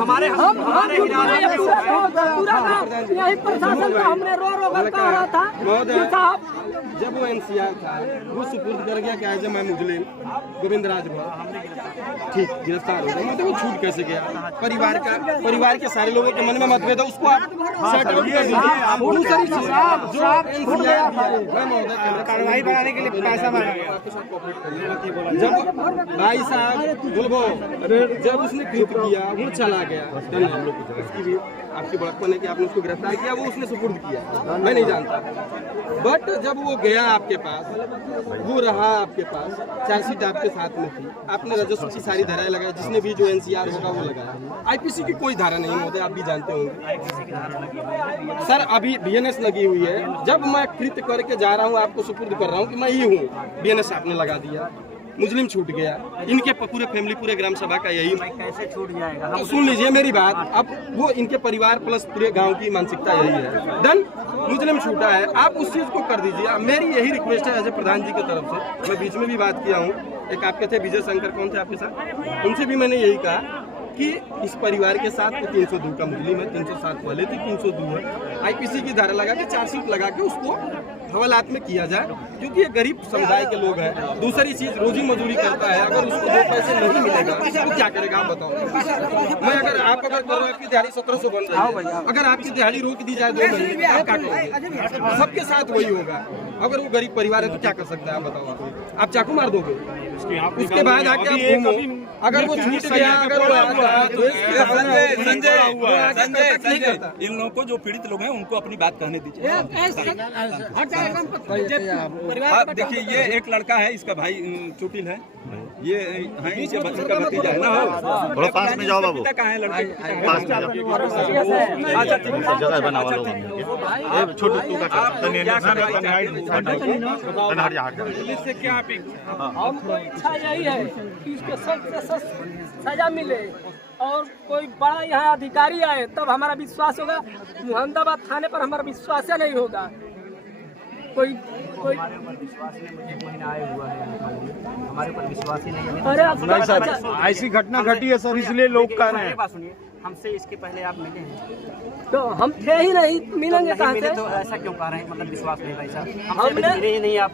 हमारे यही प्रशासन को हमने रो कर कह रहा था साहब, जब वो एनसीआर था वो सुपुर्द कर गया क्या, जब मैं मुजलिम गोविंद राजभर ठीक गिरफ्तार हो गया, मतलब वो छूट कैसे गया? परिवार के सारे लोगों के मन में मतभेद है, उसको आप सेट आउट कर दीजिए। दूसरी चीज जो एनसीआर मैं महोदय कार्रवाई बनाने के लिए पैसा मांगा गया, जब भाई साहब बुलबो जब उसने कृत किया वो चला गया, उसकी भी आपकी बड़प्पन है कि आपने उसको गिरफ्तार किया, वो उसने सुपुर्द किया, मैं नहीं जानता। बट जब वो गया आपके पास, वो रहा आपके पास, चार्जशीट आपके साथ में थी, आपने राजस्व की सारी धाराएं लगाई, जिसने भी जो एनसीआर होगा वो लगाया। आईपीसी की कोई धारा नहीं होती, आप भी जानते होंगे सर। अभी बीएनएस लगी हुई है, जब मैं कृत्य करके जा रहा हूँ आपको सुपुर्द कर रहा हूँ कि मैं ही हूँ, बीएनएस आपने लगा दिया, मुस्लिम छूट गया। इनके पूरे फैमिली पूरे ग्राम सभा का यही कैसे छूट जाएगा? तो सुन लीजिए मेरी बात, अब वो इनके परिवार प्लस पूरे गांव की मानसिकता यही है, डन मुस्लिम छूटा है, आप उस चीज को कर दीजिए। मेरी यही रिक्वेस्ट है एज ए प्रधान जी की तरफ से, मैं बीच में भी बात किया हूँ, एक आपके थे विजय शंकर, कौन थे आपके साथ, उनसे भी मैंने यही कहा कि इस परिवार के साथ 302 का मुस्लिम है, 307 वाले थे, 302 है, आईपीसी की धारा लगा के चार्जशीट लगा के उसको हवालात में किया जाए, क्योंकि ये गरीब समुदाय के लोग हैं। दूसरी चीज रोजी मजदूरी करता है, अगर उसको 2 पैसे नहीं मिलेगा तो क्या करेगा आप बताओ? मैं अगर आप कर रहे हो आपकी दिहाड़ी 1700 बन रही है, अगर आपकी दिहाड़ी रोक दी जाए 2 महीने आप क्या करोगे? सबके साथ वही होगा। अगर वो गरीब परिवार है तो क्या कर सकता है आप बताओ? आप चाकू मार दोगे? उसके बाद आके आप घूमो, अगर वो छूट गया, अगर संजय इन लोगों को जो पीड़ित लोग हैं उनको अपनी बात कहने दीजिए। आप देखिए, ये एक लड़का है, इसका भाई चोटिल है, ये है इनके बच्चे का भतीजा है ना। थोड़ा पास में जाओ बाबू, कहाँ है लड़का? पास में जाओ। अच्छा ठीक है, जगह बना वाला ये छोटू तू का इससे क्या अपेक्षा? हमको इच्छा यही है कि इसको सख्त से सख्त सजा मिले और कोई बड़ा यहाँ अधिकारी आए तब हमारा विश्वास होगा। मुहम्मदाबाद थाने पर हमारा विश्वास नहीं होगा। कोई हमारे ऊपर विश्वास नहीं, मुझे 1 महीना आया हुआ है, हमारे ऊपर विश्वास ही नहीं है। अरे ऐसी घटना घटी है सर, इसलिए लोग कह रहे हैं। बात सुनिए, हमसे इसके पहले आप मिले हैं तो हम थे ही नहीं, मिलेंगे कहाँ से? तो ऐसा क्यों कह रहे हैं? मतलब विश्वास नहीं भाई साहब, हमसे मिले ही नहीं आप।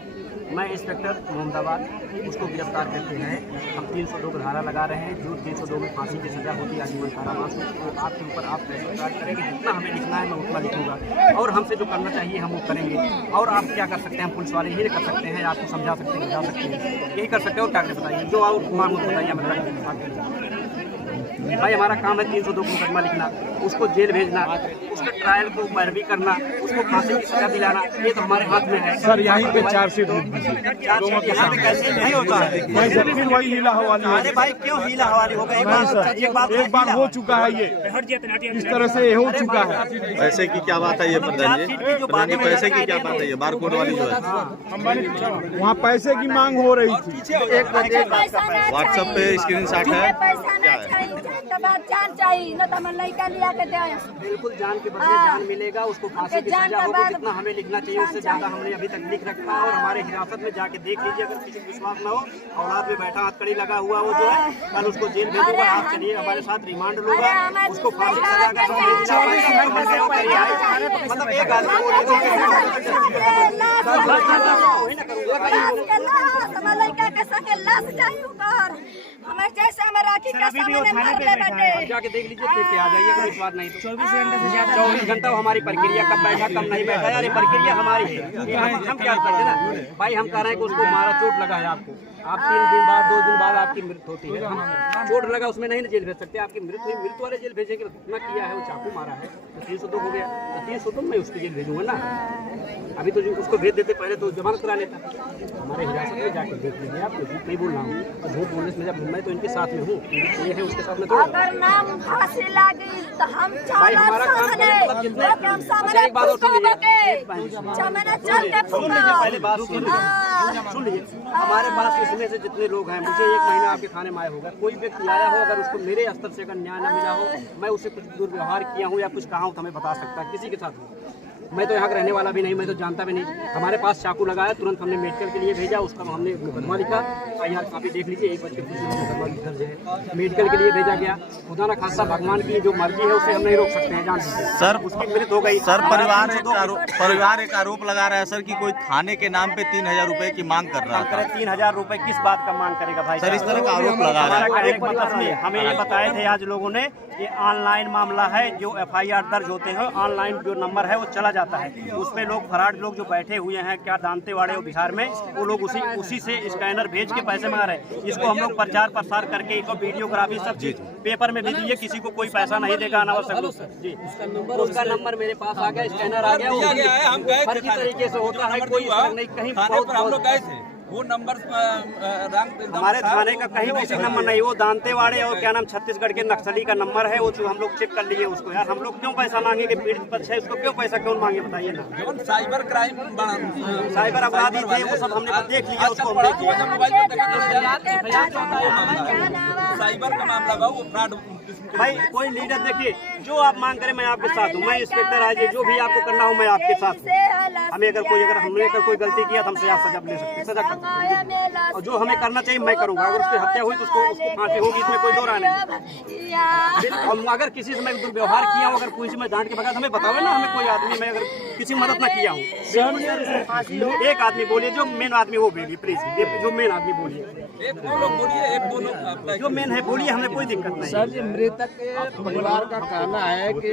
मैं इंस्पेक्टर मुहम्मदाबाद, उसको गिरफ्तार करके हैं, हम 302 की धारा लगा रहे हैं, जो 302 में फांसी की सजा होती है आजीवन कारावास। तो आपके ऊपर आप कैसे कार्य करेंगे? जितना हमें लिखना है मैं उतना लिखूंगा, और हमसे जो करना चाहिए हम वो करेंगे। और आप क्या कर सकते हैं? हम पुलिस वाले यही कर सकते हैं, आपको समझा सकते हैं, समझा सकते हैं, यही कर सकते हैं। और क्या करें बताइए? जो और मांग बताइए, हम भाई हमारा काम है 302 मुकदमा लिखना, उसको जेल भेजना, उसके ट्रायल को पैरवी करना, उसको फांसी की सजा दिलाना, ये तो हमारे हाथ में है। सर यहीं पे चार्जशीट लिख दीजिए। यहाँ पे कैसे नहीं होता है? फिर वही हीला हवाली है। अरे भाई क्यों हीला हवाली होगा? एक बार हो चुका है, ये इस तरह से हो चुका है। पैसे की क्या बात है ये प्रधान जी? प्रधान जी पैसे की क्या बात है? ये बारकोड वाली जो है वहाँ पैसे की मांग हो रही थी। व्हाट्सएप पे स्क्रीनशॉट है, क्या है? जान चाहिए न तो लड़का लिया के दे। बिल्कुल जान के बदले जान मिलेगा, उसको फांसी की सजा होगी। जितना हमें लिखना चाहिए उससे ज्यादा हमने अभी तक लिख रखा है। और हमारे हिरासत में जाके देख लीजिए, अगर किसी को विश्वास न हो, औलाद में बैठा हथकड़ी लगा हुआ वो जो है, कल उसको जेल भेजूंगा। आप चलिए हमारे साथ रिमांड लूंगा, उसको फांसी की सजा का मतलब एक आदमी लड़का के सके लाश चाहिए ऊपर हमारे जैसे हमारे राखी का सामने मार ले बैठे। जाके देख लीजिए, देख के आ जाइए, कोई बात नहीं। 24 घंटे से ज्यादा 24 घंटा हमारी प्रक्रिया, कब बैठा कब नहीं बैठा, यार ये प्रक्रिया हमारी है। हम क्या करते हैं ना भाई, हम कह रहे हैं कि उसको मारा, चोट लगा है आपको, आप 3 दिन बाद 2 दिन बाद आपकी मृत्यु होती है। हम चोट लगा उसमें नहीं जेल भेज सकते, आपकी मृत्यु हुई, मृत्यु वाले जेल भेजेंगे। घटना किया है, वो चाकू मारा है तो 302 हो गया, तो 302 में उसको जेल भेजूंगा ना। अभी तो उसको भेज देते, पहले तो जमानत करा लेता। हमारे हिरासत में जाके देख लीजिए, आप झूठ नहीं बोल रहा हूँ, तो झूठ बोलने से जब मैं तो इनके साथ में हूँ, ये है उसके साथ में। तो अगर नाम फांसी लगी तो हम भाई हमारा काम करें, मतलब जितने एक बात और सुन लीजिए, पहले बात सुन लीजिए। हमारे पास इसमें से जितने लोग हैं, मुझे 1 महीना आपके थाने में आए होगा, कोई व्यक्ति आया हो, अगर उसको मेरे स्तर से अगर न्याय न मिला हो, मैं उसे कुछ दुर्व्यवहार किया हूँ या कुछ कहा हूँ तो हमें बता सकता है, किसी के साथ मैं तो यहाँ का रहने वाला भी नहीं, मैं तो जानता भी नहीं। हमारे पास चाकू लगाया, तुरंत हमने मेडिकल के लिए भेजा, उसका हमने मुकदमा लिखा। यार काफी देख लीजिए, 1 मुकदमा दर्ज है, मेडिकल के लिए भेजा गया। खुदा ना खासा भगवान की जो मर्जी है उसे हम नहीं रोक सकते हैं, जान लीजिए। सर उसकी मृत्यु हो गई। सर परिवार एक आरोप लगा रहा है सर कि कोई थाने के नाम पे 3000 रुपए की मांग कर रहा है। 3000 रुपए किस बात का मांग करेगा भाई? सर इस तरह का आरोप लगा रहा है। एक मतलब सुनिए, हमें ये बताए थे आज लोगों ने, ये ऑनलाइन मामला है, जो FIR दर्ज होते हैं ऑनलाइन जो नंबर है वो चला जाता है, उस पे लोग फराड लोग जो बैठे हुए हैं क्या दांतेवाड़े और बिहार में, वो लोग उसी से स्कैनर भेज के पैसे मंगा रहे हैं। इसको हम लोग प्रचार प्रसार करके इसको वीडियोग्राफी सब चीज पेपर में भी दिए, किसी को कोई पैसा नहीं देगा अनावश्यक जी। उसका नंबर मेरे पास आ गया, स्कैनर आ गया, फर्जी तरीके से होता है, कोई नहीं कहीं हम लोग गए थे, वो नंबर हमारे थाने का कहीं भी नंबर नहीं, वो दांतेवाड़े और क्या नाम छत्तीसगढ़ के नक्सली का नंबर है, वो जो हम लोग चेक कर लिए उसको। यार हम लोग क्यों पैसा मांगेंगे? पीड़ित पक्ष है, उसको क्यों पैसा क्यों मांगे बताइए ना। साइबर क्राइम साइबर अपराधी थे वो सब हमने देख लिया, उसको हम देख लिया। साइबर का मामला बा, वो फ्रॉड। भाई कोई लीडर देखिए, जो आप मांग करें मैं आपके साथ हूँ, मैं इंस्पेक्टर आज जो भी आपको करना हो मैं आपके साथ हूँ। हमने अगर कोई गलती किया तो हमसे आप सजा ले सकते हैं, सजा कर सकते हैं, और जो हमें करना चाहिए मैं करूँगा। अगर उसकी हत्या हुई तो उसको फांसी होगी, इसमें कोई दो राय नहीं। और अगर किसी से मैं दुर्व्यवहार किया हूँ, अगर किसी में डांट के बगैर हमें बताओ ना, हमें कोई आदमी मैं अगर किसी मदद ना किया हूँ, एक आदमी बोलिए, जो मेन आदमी वो बोलिए प्लीज, जो मेन आदमी बोलिए, एक दो लोग बोलिए, एक दो लोग जो मेन है बोलिए, हमें कोई दिक्कत नहीं। सर जी मृतक के परिवार का कहना है कि